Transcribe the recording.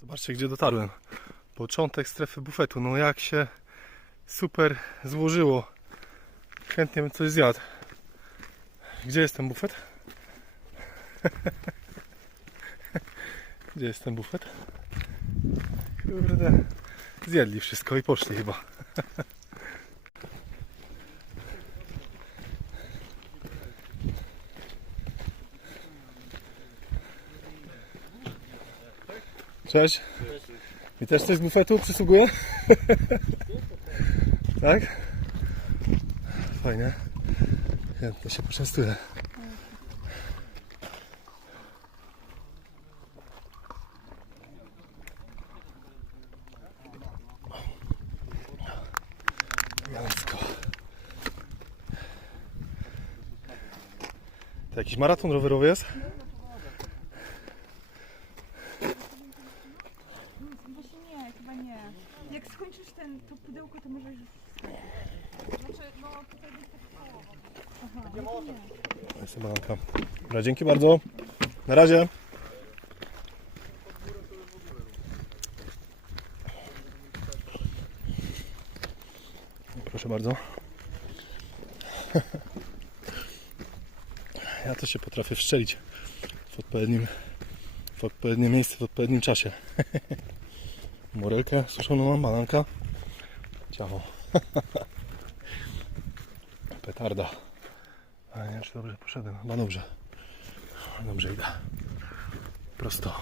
Zobaczcie, gdzie dotarłem. Początek strefy bufetu. No jak się super złożyło. Chętnie bym coś zjadł. Gdzie jest ten bufet? Gdzie jest ten bufet? Kurde. Zjedli wszystko i poszli chyba. Cześć. I też coś z bufetu przysługuje? tak? Fajnie. Chętnie się poczęstuję. To jakiś maraton rowerowy jest? Właśnie nie, chyba nie. Jak skończysz ten, to pudełko, to możesz już. Znaczy, no tutaj jest tak połowa. Aha, no to nie. Jest balanka. Dobra, dzięki bardzo. Na razie. Proszę bardzo. Ja to się potrafię wszczelić w odpowiednim, w odpowiednie miejsce, w odpowiednim czasie. Morelkę suszoną mam, balanka. Ciacho. Petarda. Ale nie wiem, czy dobrze poszedłem. Chyba dobrze. Dobrze idę. Prosto.